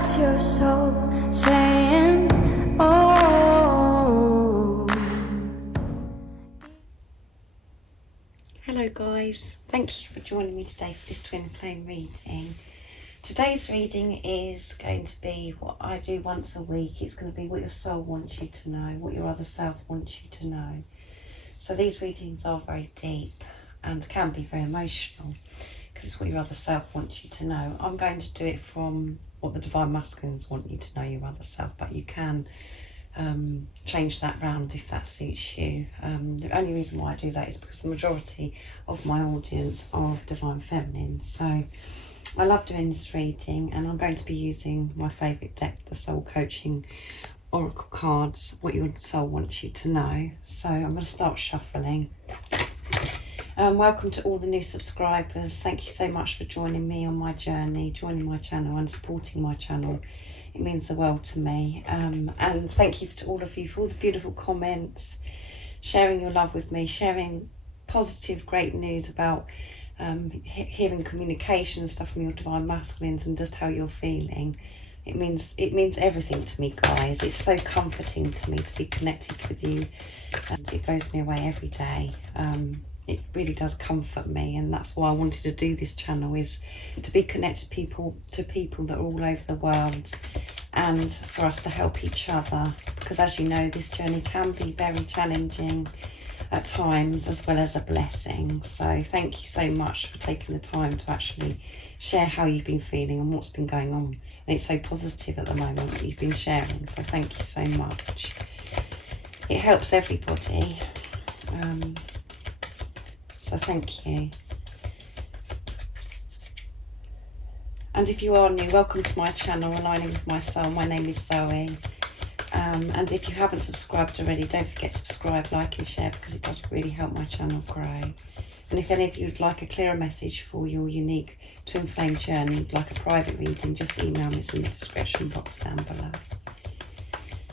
That's your soul saying, oh. Hello guys, thank you for joining me today for this twin flame reading. Today's reading is going to be what I do once a week. It's going to be what your soul wants you to know, what your other self wants you to know. So these readings are very deep and can be very emotional because it's what your other self wants you to know. I'm going to do it from what the Divine Masculines want you to know, your other self, but you can change that round if that suits you. The only reason why I do that is because the majority of my audience are Divine Feminine. So I love doing this reading, and I'm going to be using my favourite deck, the Soul Coaching Oracle cards, what your soul wants you to know. So I'm going to start shuffling. Welcome to all the new subscribers. Thank you so much for joining me on my journey, joining my channel and supporting my channel. It means the world to me. And thank you to all of you for all the beautiful comments, sharing your love with me, sharing positive, great news about hearing communication stuff from your Divine Masculines and just how you're feeling. It means everything to me, guys. It's so comforting to me to be connected with you, and it blows me away every day. It really does comfort me, and that's why I wanted to do this channel, is to be connected to people that are all over the world, and for us to help each other, because as you know, this journey can be very challenging at times as well as a blessing. So thank you so much for taking the time to actually share how you've been feeling and what's been going on, and it's so positive at the moment that you've been sharing, so thank you so much. It helps everybody. So thank you. And if you are new, welcome to my channel, Aligning with My Soul. My name is Zoe. And if you haven't subscribed already, don't forget to subscribe, like and share, because it does really help my channel grow. And if any of you would like a clearer message for your unique twin flame journey, like a private reading, just email me. It's in the description box down below.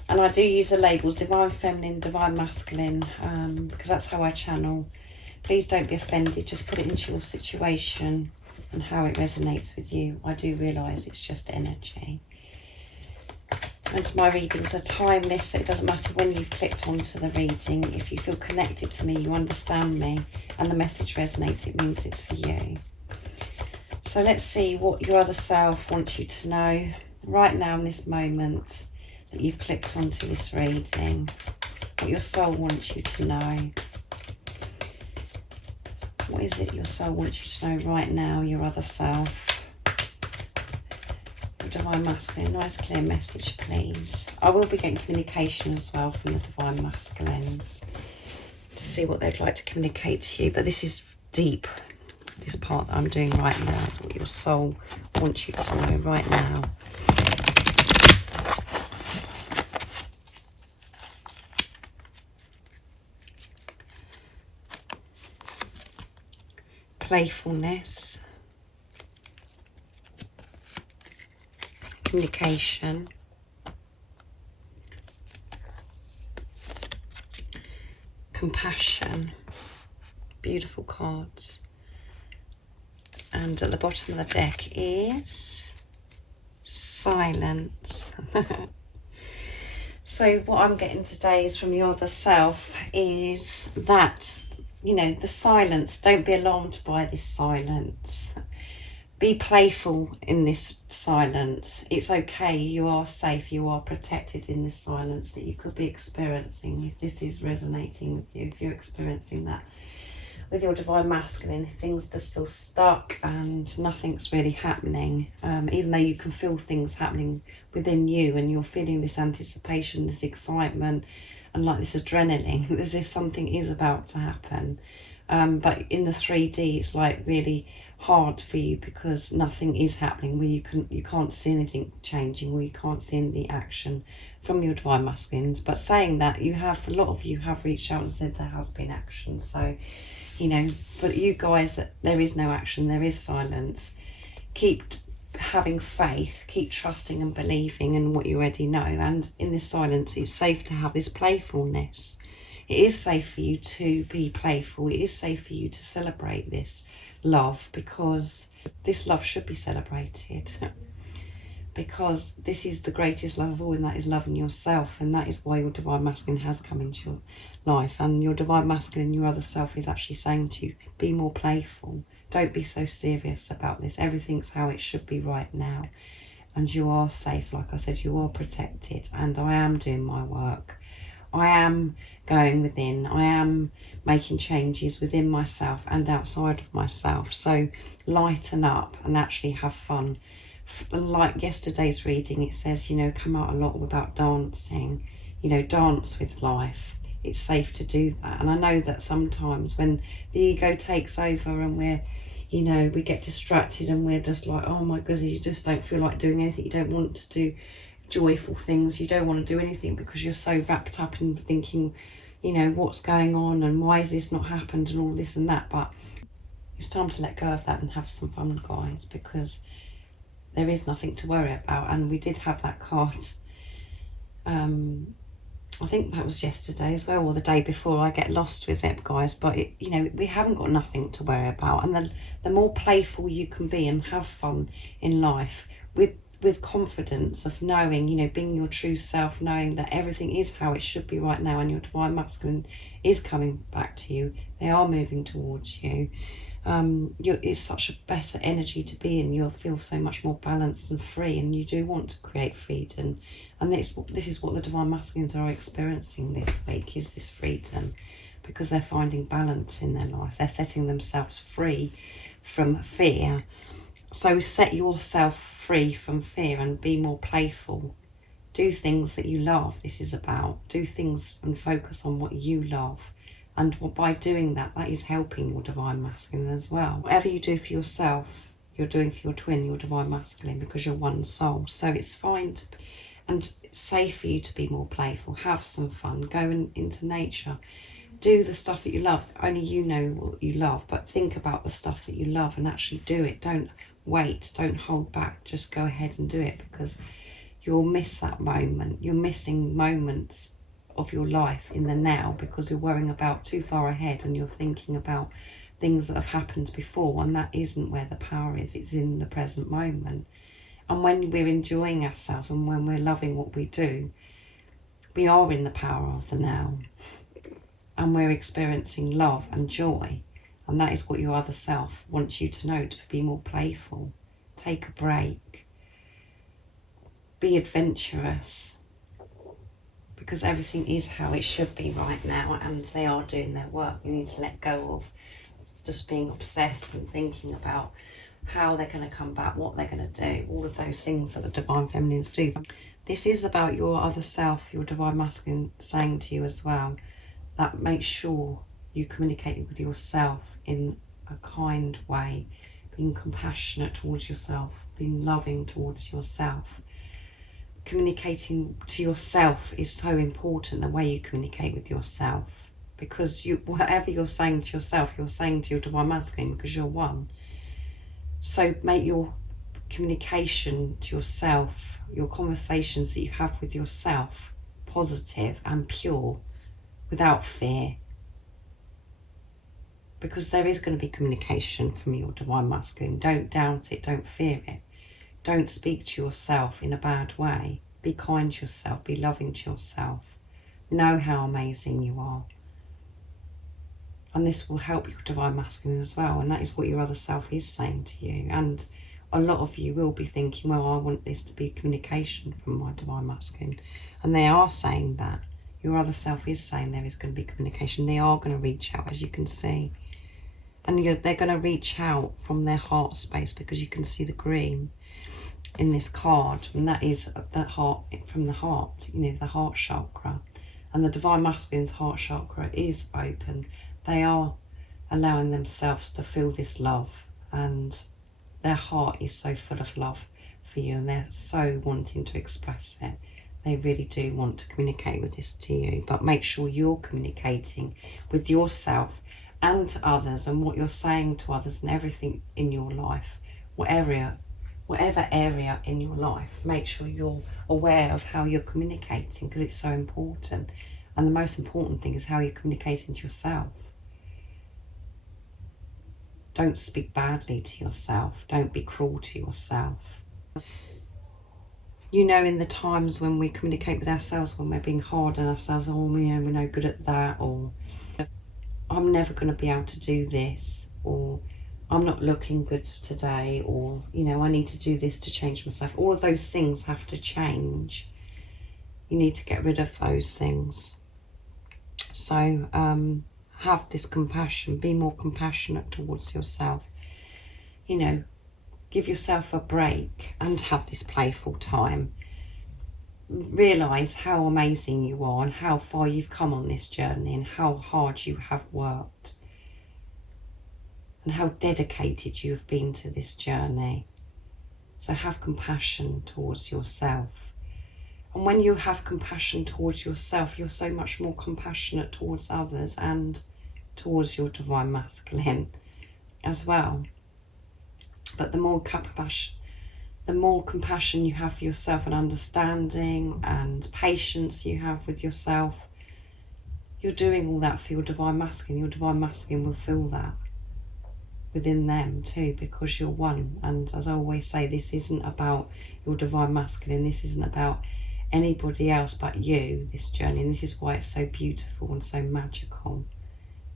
And I do use the labels Divine Feminine, Divine Masculine, because that's how I channel. Please don't be offended, just put it into your situation and how it resonates with you. I do realise it's just energy. And my readings are timeless, so it doesn't matter when you've clicked onto the reading. If you feel connected to me, you understand me, and the message resonates, it means it's for you. So let's see what your other self wants you to know right now in this moment that you've clicked onto this reading. What your soul wants you to know. What is it your soul wants you to know right now, your other self? Your Divine Masculine, nice clear message, please. I will be getting communication as well from the Divine Masculines to see what they'd like to communicate to you. But this is deep. This part that I'm doing right now is what your soul wants you to know right now. Playfulness, communication, compassion, beautiful cards. And at the bottom of the deck is silence. So what I'm getting today is from your other self is that, you know, the silence. Don't be alarmed by this silence. Be playful in this silence. It's okay. You are safe. You are protected in this silence that you could be experiencing. If this is resonating with you, if you're experiencing that with your Divine Masculine, if things just feel stuck and nothing's really happening, even though you can feel things happening within you, and you're feeling this anticipation, this excitement, and like this adrenaline, as if something is about to happen. But in the 3D, it's like really hard for you because nothing is happening, where you can't see anything changing, where you can't see any action from your Divine Masculines. But saying that, a lot of you have reached out and said there has been action. So, you know, for you guys, that there is no action, there is silence. Keep having faith, keep trusting and believing in what you already know. And in this silence, it's safe to have this playfulness. It is safe for you to be playful. It is safe for you to celebrate this love, because this love should be celebrated. because this is the greatest love of all, and that is loving yourself. And that is why your divine masculine has come into your life, and your divine masculine, your other self, is actually saying to you, be more playful, don't be so serious about this, everything's how it should be right now, and you are safe. Like I said, you are protected, and I am doing my work, I am going within, I am making changes within myself and outside of myself. So lighten up and actually have fun. Like yesterday's reading, it says, you know, come out a lot about dancing, you know, dance with life. It's safe to do that. And I know that sometimes when the ego takes over and we're, you know, we get distracted and we're just like, oh my goodness, you just don't feel like doing anything, you don't want to do joyful things, you don't want to do anything because you're so wrapped up in thinking, you know, what's going on and why has this not happened and all this and that. But it's time to let go of that and have some fun, guys, because there is nothing to worry about. And we did have that card, I think that was yesterday as well, or the day before. I get lost with it, guys, but it, you know, we haven't got nothing to worry about. And the more playful you can be and have fun in life with confidence of knowing, you know, being your true self, knowing that everything is how it should be right now, and your divine masculine is coming back to you, they are moving towards you. It's such a better energy to be in. You'll feel so much more balanced and free, and you do want to create freedom. And this is what the divine masculines are experiencing this week, is this freedom, because they're finding balance in their life. They're setting themselves free from fear. So set yourself free from fear and be more playful. Do things that you love. This is about do things and focus on what you love. And by doing that, that is helping your divine masculine as well. Whatever you do for yourself, you're doing for your twin, your divine masculine, because you're one soul. So it's fine and it's safe for you to be more playful. Have some fun. Go into nature. Do the stuff that you love. Only you know what you love, but think about the stuff that you love and actually do it. Don't wait. Don't hold back. Just go ahead and do it, because you'll miss that moment. You're missing moments of your life in the now because you're worrying about too far ahead and you're thinking about things that have happened before, and that isn't where the power is. It's in the present moment. And when we're enjoying ourselves and when we're loving what we do, we are in the power of the now, and we're experiencing love and joy. And that is what your other self wants you to know, to be more playful. Take a break. Be adventurous, because everything is how it should be right now, and they are doing their work. You need to let go of just being obsessed and thinking about how they're going to come back, what they're going to do, all of those things that the divine feminines do. This is about your other self, your divine masculine, saying to you as well that make sure you communicate with yourself in a kind way, being compassionate towards yourself, being loving towards yourself. Communicating to yourself is so important, the way you communicate with yourself, because whatever you're saying to yourself, you're saying to your divine masculine, because you're one. So make your communication to yourself, your conversations that you have with yourself, positive and pure, without fear, because there is going to be communication from your divine masculine. Don't doubt it, don't fear it. Don't speak to yourself in a bad way. Be kind to yourself, be loving to yourself. Know how amazing you are. And this will help your divine masculine as well. And that is what your other self is saying to you. And a lot of you will be thinking, well, I want this to be communication from my divine masculine. And they are saying that. Your other self is saying there is going to be communication. They are going to reach out, as you can see. And they're going to reach out from their heart space, because you can see the green in this card, and that is the heart, from the heart, you know, the heart chakra. And the divine masculine's heart chakra is open. They are allowing themselves to feel this love, and their heart is so full of love for you, and they're so wanting to express it. They really do want to communicate with this to you, but make sure you're communicating with yourself and to others, and what you're saying to others and everything in your life, whatever area in your life. Make sure you're aware of how you're communicating, because it's so important. And the most important thing is how you're communicating to yourself. Don't speak badly to yourself. Don't be cruel to yourself. You know, in the times when we communicate with ourselves, when we're being hard on ourselves, oh, you know, we're no good at that, or I'm never going to be able to do this, or I'm not looking good today, or, you know, I need to do this to change myself. All of those things have to change. You need to get rid of those things. So have this compassion, be more compassionate towards yourself. You know, give yourself a break and have this playful time. Realise how amazing you are and how far you've come on this journey and how hard you have worked and how dedicated you have been to this journey. So have compassion towards yourself. And when you have compassion towards yourself, you're so much more compassionate towards others and towards your divine masculine as well. But the more compassion you have for yourself and understanding and patience you have with yourself, you're doing all that for your divine masculine. Your divine masculine will feel that within them too, because you're one. And as I always say, this isn't about your divine masculine. This isn't about anybody else but you, this journey. And this is why it's so beautiful and so magical,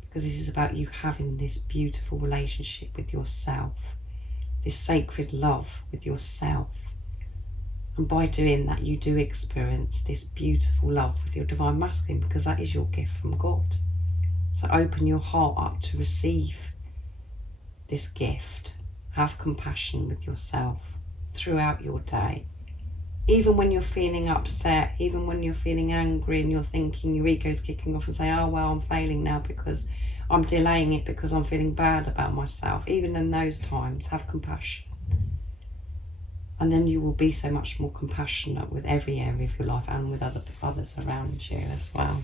because this is about you having this beautiful relationship with yourself, this sacred love with yourself. And by doing that, you do experience this beautiful love with your divine masculine, because that is your gift from God. So open your heart up to receive this gift. Have compassion with yourself throughout your day. Even when you're feeling upset, even when you're feeling angry and you're thinking, your ego's kicking off and saying, oh, well, I'm failing now because I'm delaying it because I'm feeling bad about myself. Even in those times, have compassion. And then you will be so much more compassionate with every area of your life and with others around you as well.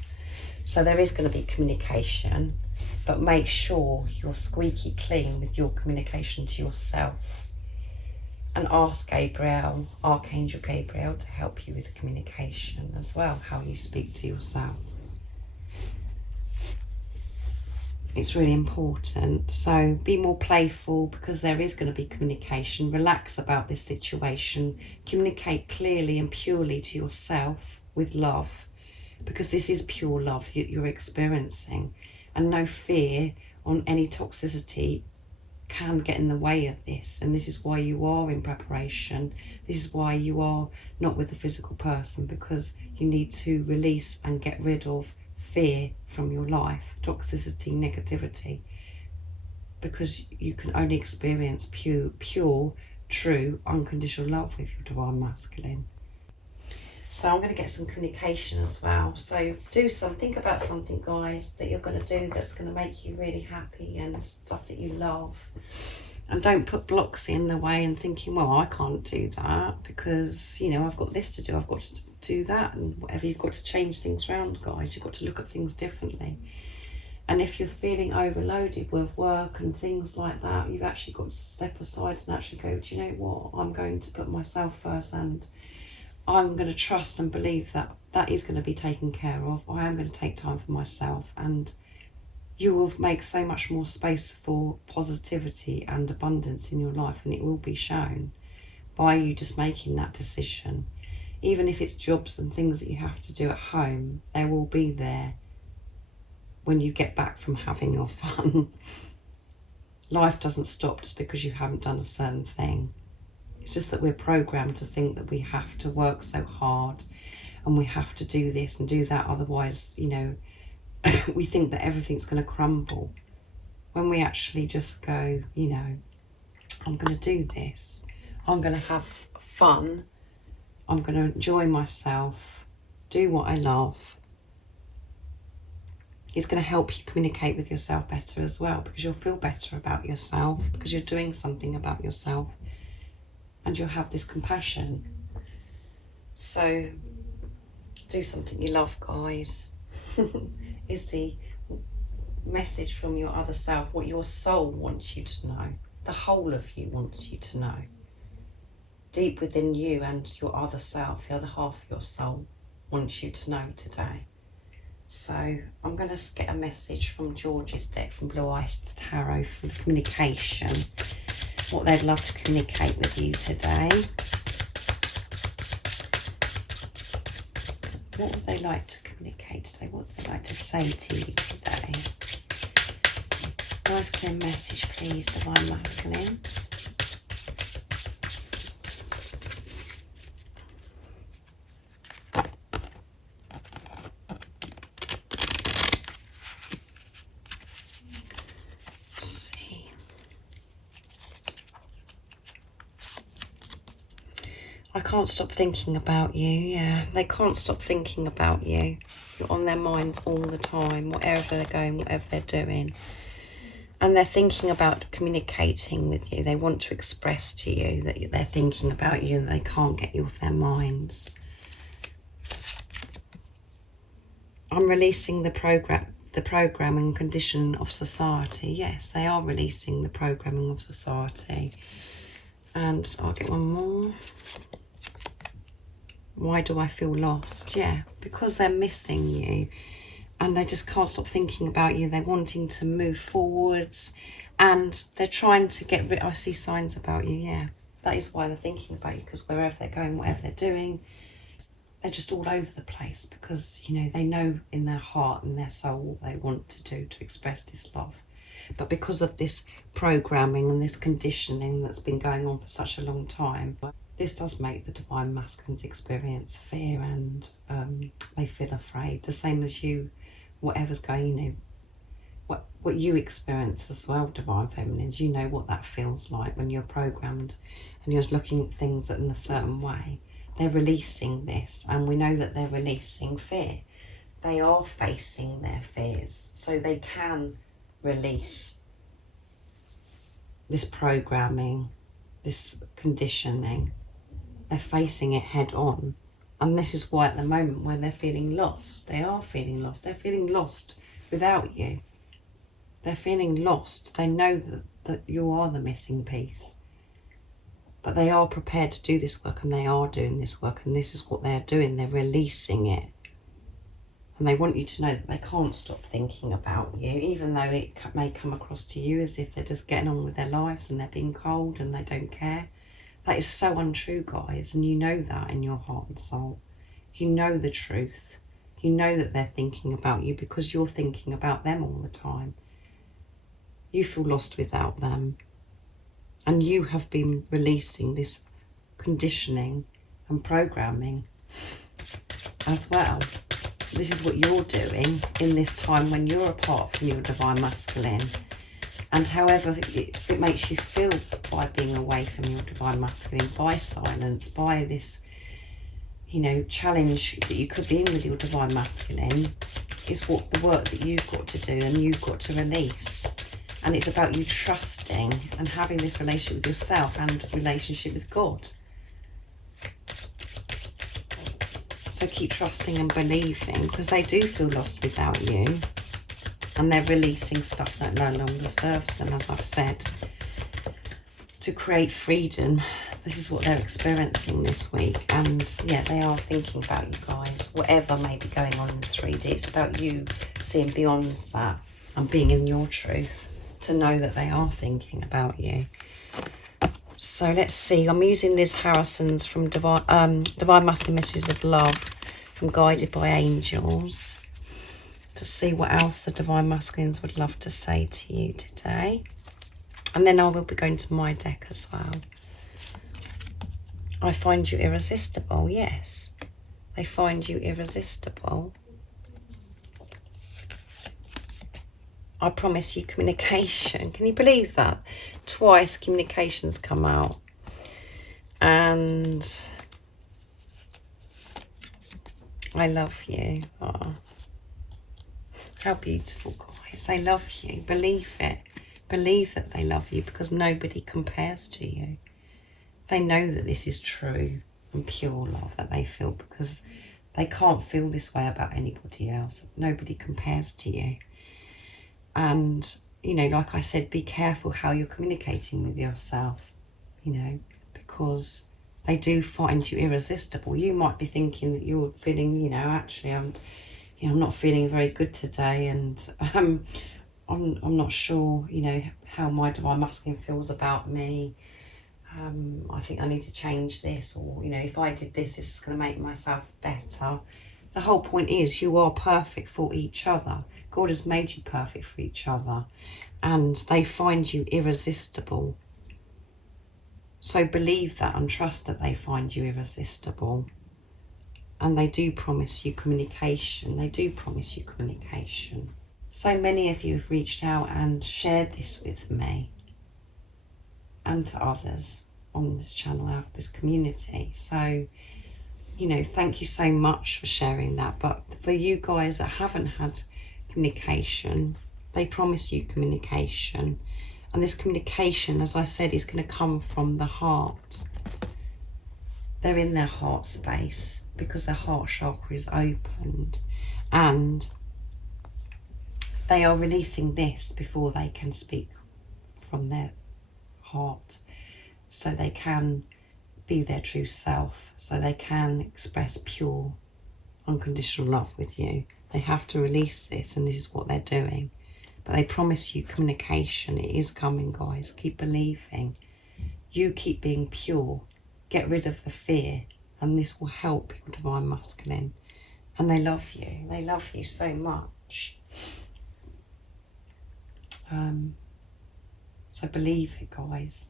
So there is going to be communication, but make sure you're squeaky clean with your communication to yourself. And ask Gabriel, Archangel Gabriel, to help you with the communication as well, how you speak to yourself. It's really important. So be more playful, because there is going to be communication. Relax about this situation. Communicate clearly and purely to yourself with love, because this is pure love that you're experiencing, and no fear on any toxicity can get in the way of this. And this is why you are in preparation. This is why you are not with a physical person, because you need to release and get rid of fear from your life, toxicity, negativity, because you can only experience pure, true, unconditional love with your divine masculine. So I'm going to get some communication as well. So think about something, guys, that you're going to do that's going to make you really happy and stuff that you love. And don't put blocks in the way and thinking, well, I can't do that because, you know, I've got this to do, I've got to do that, and whatever. You've got to change things around, guys. You've got to look at things differently. And if you're feeling overloaded with work and things like that, you've actually got to step aside and actually go, do you know what, I'm going to put myself first, and I'm going to trust and believe that that is going to be taken care of. I am going to take time for myself, and you will make so much more space for positivity and abundance in your life, and it will be shown by you just making that decision. Even if it's jobs and things that you have to do at home, they will be there when you get back from having your fun. Life doesn't stop just because you haven't done a certain thing. It's just that we're programmed to think that we have to work so hard and we have to do this and do that, otherwise, you know, we think that everything's going to crumble. When we actually just go, you know, I'm going to do this, I'm going to have fun, I'm going to enjoy myself, do what I love. It's going to help you communicate with yourself better as well, because you'll feel better about yourself, because you're doing something about yourself, and you'll have this compassion. So do something you love, guys. Is the message from your other self, what your soul wants you to know, the whole of you wants you to know. Deep within you and your other self, the other half of your soul, wants you to know today. So I'm going to get a message from George's deck, from Blue Ice Tarot, for the communication, what they'd love to communicate with you today. What would they like to communicate today? What would they like to say to you today? Nice clear message, please, Divine Masculine. I can't stop thinking about you. Yeah, they can't stop thinking about you. You're on their minds all the time, wherever they're going, whatever they're doing. And they're thinking about communicating with you. They want to express to you that they're thinking about you and they can't get you off their minds. I'm releasing the programming condition of society. Yes, they are releasing the programming of society. And I'll get one more. Why do I feel lost? Yeah, because they're missing you and they just can't stop thinking about you. They're wanting to move forwards and they're trying to get rid. I see signs about you, yeah. That is why they're thinking about you, because wherever they're going, whatever they're doing, they're just all over the place because, you know, they know in their heart and their soul what they want to do to express this love. But because of this programming and this conditioning that's been going on for such a long time, this does make the Divine Masculines experience fear and they feel afraid. The same as you, whatever's going, you know, what you experience as well, Divine Feminines, you know what that feels like when you're programmed and you're looking at things in a certain way. They're releasing this, and we know that they're releasing fear. They are facing their fears, so they can release this programming, this conditioning. They're facing it head on. And this is why at the moment where they're feeling lost, they are feeling lost. They're feeling lost without you. They're feeling lost. They know that you are the missing piece. But they are prepared to do this work, and they are doing this work, and this is what they're doing. They're releasing it. And they want you to know that they can't stop thinking about you, even though it may come across to you as if they're just getting on with their lives and they're being cold and they don't care. That is so untrue, guys, and you know that in your heart and soul. You know the truth. You know that they're thinking about you because you're thinking about them all the time. You feel lost without them. And you have been releasing this conditioning and programming as well. This is what you're doing in this time when you're apart from your Divine Masculine. And however it makes you feel by being away from your Divine Masculine, by silence, by this, you know, challenge that you could be in with your Divine Masculine, is what the work that you've got to do and you've got to release. And it's about you trusting and having this relationship with yourself and relationship with God. So keep trusting and believing, because they do feel lost without you. And they're releasing stuff that no longer serves them, as I've said, to create freedom. This is what they're experiencing this week. And yeah, they are thinking about you guys, whatever may be going on in 3D. It's about you seeing beyond that and being in your truth to know that they are thinking about you. So let's see. I'm using these Harrisons from Divine Masculine Messages of Love from Guided by Angels, to see what else the Divine Masculines would love to say to you today. And then I will be going to my deck as well. I find you irresistible. Yes, they find you irresistible. I promise you communication. Can you believe that? Twice communications come out. And I love you. Oh. How beautiful, guys. They love you. Believe it. Believe that they love you, because nobody compares to you. They know that this is true and pure love that they feel, because they can't feel this way about anybody else. Nobody compares to you. And, you know, like I said, be careful how you're communicating with yourself, you know, because they do find you irresistible. You might be thinking that you're feeling, you know, actually I'm not feeling very good today, and I'm not sure, you know, how my Divine Masculine feels about me. I think I need to change this, or, you know, if I did this, this is going to make myself better. the whole point is you are perfect for each other. God has made you perfect for each other, and they find you irresistible. So believe that and trust that they find you irresistible. And they do promise you communication. They do promise you communication. So many of you have reached out and shared this with me and to others on this channel, out of this community. So, you know, thank you so much for sharing that. But for you guys that haven't had communication, they promise you communication. And this communication, as I said, is going to come from the heart. They're in their heart space because their heart chakra is opened, and they are releasing this before they can speak from their heart, so they can be their true self, so they can express pure unconditional love with you. They have to release this, and this is what they're doing. But they promise you communication. It is coming, guys. Keep believing. You keep being pure. Get rid of the fear, and this will help your divine masculine. And they love you. They love you so much. So believe it, guys.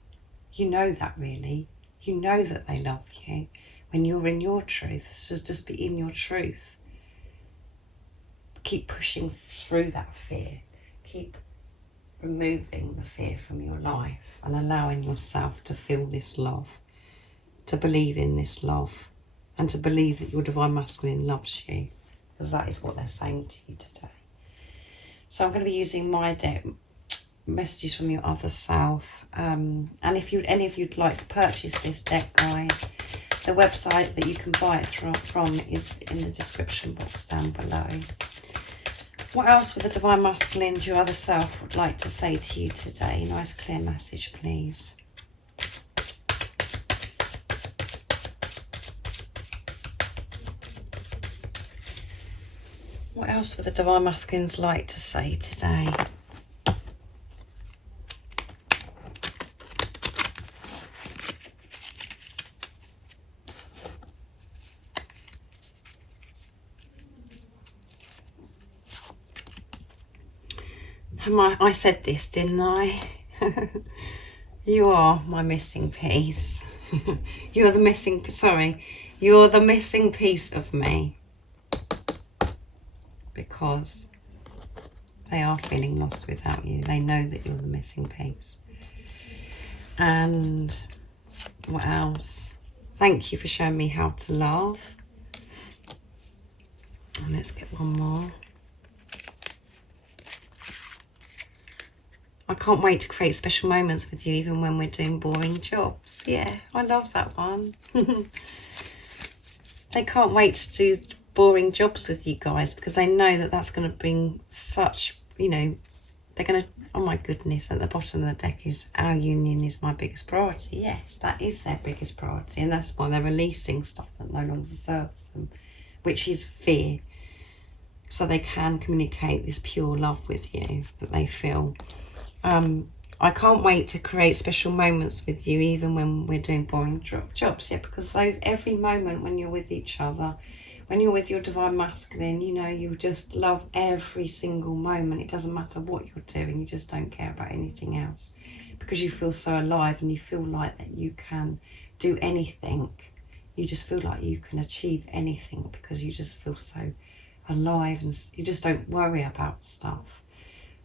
You know that, really. You know that they love you when you're in your truth. So just be in your truth. Keep pushing through that fear. Keep removing the fear from your life and allowing yourself to feel this love, to believe in this love, and to believe that your divine masculine loves you, because that is what they're saying to you today. So I'm going to be using my deck, messages from your other self. And if any of you'd like to purchase this deck, guys, the website that you can buy it from is in the description box down below. What else would the divine masculines, your other self, would like to say to you today? Nice clear message, please. What else would the divine masculines like to say today? I said this, didn't I? You are my missing piece. You're the missing piece of me. Because they are feeling lost without you. They know that you're the missing piece. And what else? Thank you for showing me how to love. And let's get one more. I can't wait to create special moments with you, even when we're doing boring jobs. Yeah, I love that one. They can't wait to do boring jobs with you guys, because they know that that's going to bring such, you know, they're going to, oh my goodness, at the bottom of the deck is our union is my biggest priority. Yes, that is their biggest priority, and that's why they're releasing stuff that no longer serves them, which is fear, so they can communicate this pure love with you that they feel. I can't wait to create special moments with you, even when we're doing boring jobs. Yeah, because every moment when you're with each other, when you're with your divine masculine, you know, you just love every single moment. It doesn't matter what you're doing. You just don't care about anything else, because you feel so alive, and you feel like that you can do anything. You just feel like you can achieve anything, because you just feel so alive, and you just don't worry about stuff.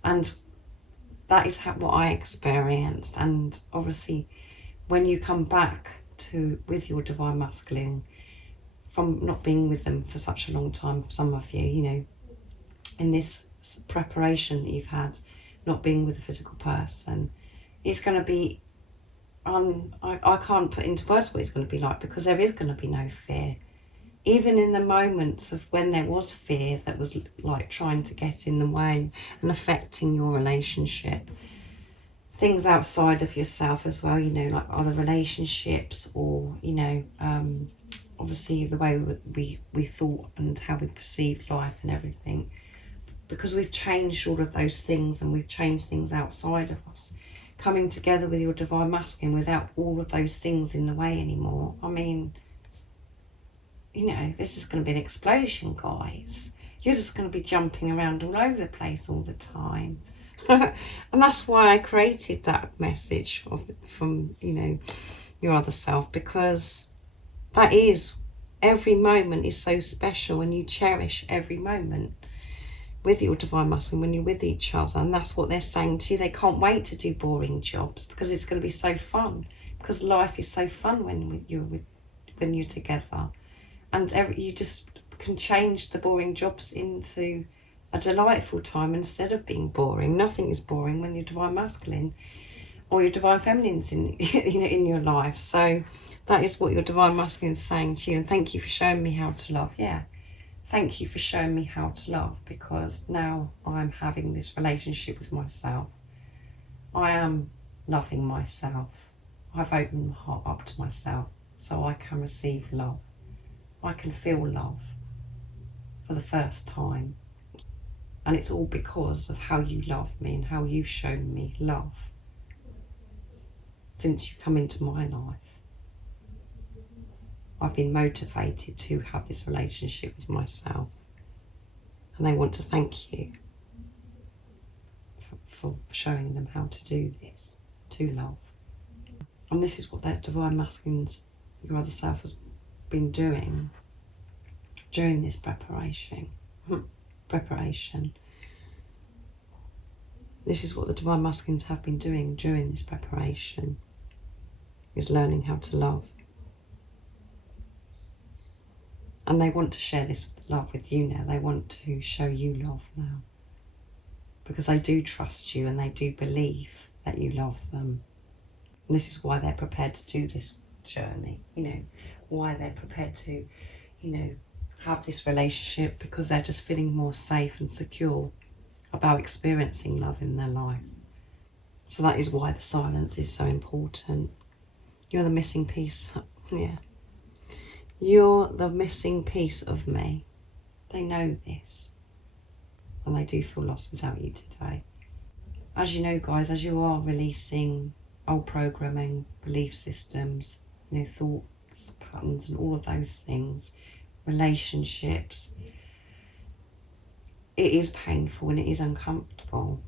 And that is what I experienced. And obviously, when you come back with your divine masculine, from not being with them for such a long time, some of you, you know, in this preparation that you've had, not being with a physical person, it's going to be, I can't put into words what it's going to be like, because there is going to be no fear. Even in the moments of when there was fear that was like trying to get in the way and affecting your relationship, things outside of yourself as well, you know, like other relationships, or, you know, obviously the way we thought and how we perceived life and everything, because we've changed all of those things, and we've changed things outside of us. Coming together with your divine masculine without all of those things in the way anymore, I mean, you know, this is going to be an explosion, guys. You're just going to be jumping around all over the place all the time. And that's why I created that message from, you know, your other self, because that is, every moment is so special and you cherish every moment with your divine masculine when you're with each other. And that's what they're saying to you. They can't wait to do boring jobs because it's going to be so fun, because life is so fun when you're together. And you just can change the boring jobs into a delightful time instead of being boring. Nothing is boring when you're divine masculine or your divine feminine's in your life. So that is what your divine masculine is saying to you. And thank you for showing me how to love. Yeah, thank you for showing me how to love, because now I'm having this relationship with myself. I am loving myself. I've opened my heart up to myself so I can receive love. I can feel love for the first time. And it's all because of how you love me and how you've shown me love since you come into my life. I've been motivated to have this relationship with myself. And I want to thank you for showing them how to do this, to love. And this is what that divine masculines, your other self, has been doing during this preparation. This is what the divine masculines have been doing during this preparation, is learning how to love. And they want to share this love with you now. They want to show you love now, because they do trust you and they do believe that you love them. And this is why they're prepared to do this journey, you know, why they're prepared to, you know, have this relationship, because they're just feeling more safe and secure about experiencing love in their life. So that is why the silence is so important. You're the missing piece. Yeah. You're the missing piece of me. They know this. And they do feel lost without you today. As you know, guys, as you are releasing old programming, belief systems, you know, thoughts, patterns, and all of those things, relationships, it is painful and it is uncomfortable,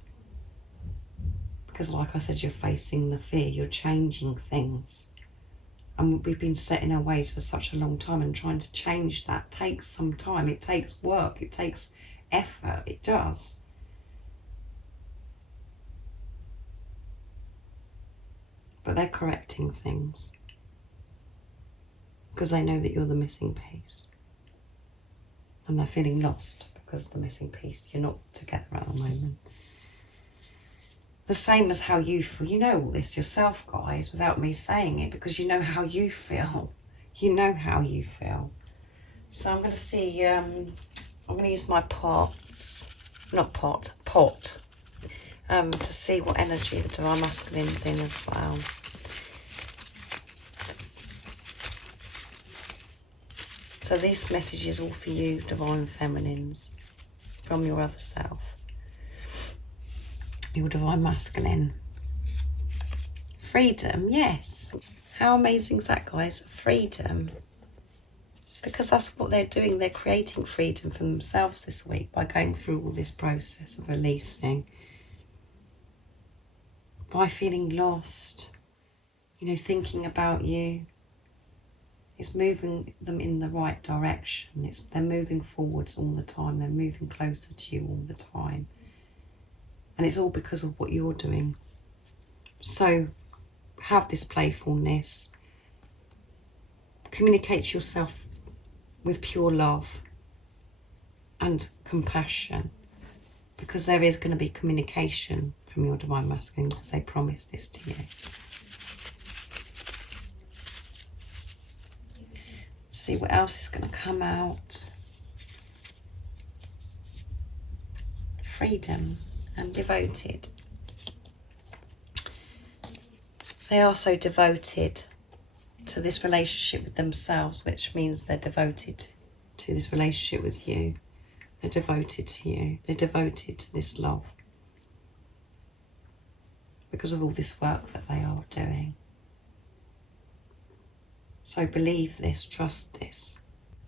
because like I said, you're facing the fear, you're changing things, and we've been set in our ways for such a long time, and trying to change that takes some time. It takes work, it takes effort, it does. But they're correcting things because they know that you're the missing piece. And they're feeling lost because the missing piece, you're not together at the moment. The same as how you feel. You know all this yourself, guys, without me saying it, because you know how you feel. You know how you feel. So I'm going to see, I'm going to use my pot, to see what energy the divine masculine's in as well. So this message is all for you, divine feminines, from your other self, your divine masculine. Freedom, yes. How amazing is that, guys? Freedom. Because that's what they're doing. They're creating freedom for themselves this week by going through all this process of releasing. By feeling lost, you know, thinking about you. It's moving them in the right direction. They're moving forwards all the time. They're moving closer to you all the time. And it's all because of what you're doing. So have this playfulness. Communicate to yourself with pure love and compassion, because there is going to be communication from your divine masculine, because they promise this to you. See what else is going to come out. Freedom and devoted. They are so devoted to this relationship with themselves, which means they're devoted to this relationship with you. They're devoted to you. They're devoted to this love, because of all this work that they are doing. So believe this, trust this.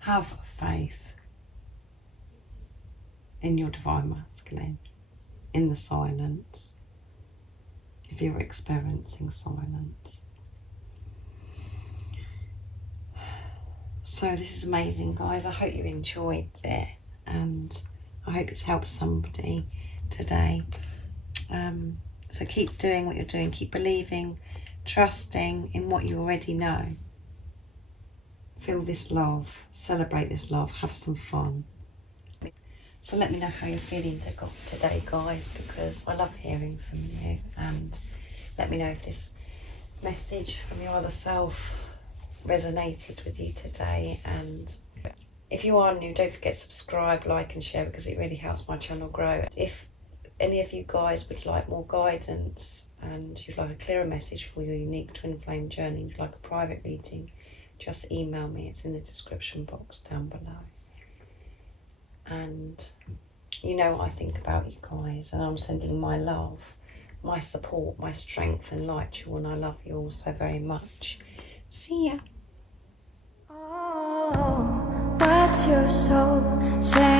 have faith in your divine masculine, in the silence, if you're experiencing silence. So this is amazing, guys. I hope you enjoyed it, and I hope it's helped somebody today. So keep doing what you're doing, keep believing, trusting in what you already know. Feel this love, celebrate this love, have some fun. So let me know how you're feeling today, guys, because I love hearing from you, and let me know if this message from your other self resonated with you today. And if you are new, don't forget to subscribe, like and share, because it really helps my channel grow. If any of you guys would like more guidance and you'd like a clearer message for your unique twin flame journey, you'd like a private reading, just email me. It's in the description box down below. And you know what I think about you guys, and I'm sending my love, my support, my strength and light to you, and I love you all so very much. See ya. Oh, what's your soul saying?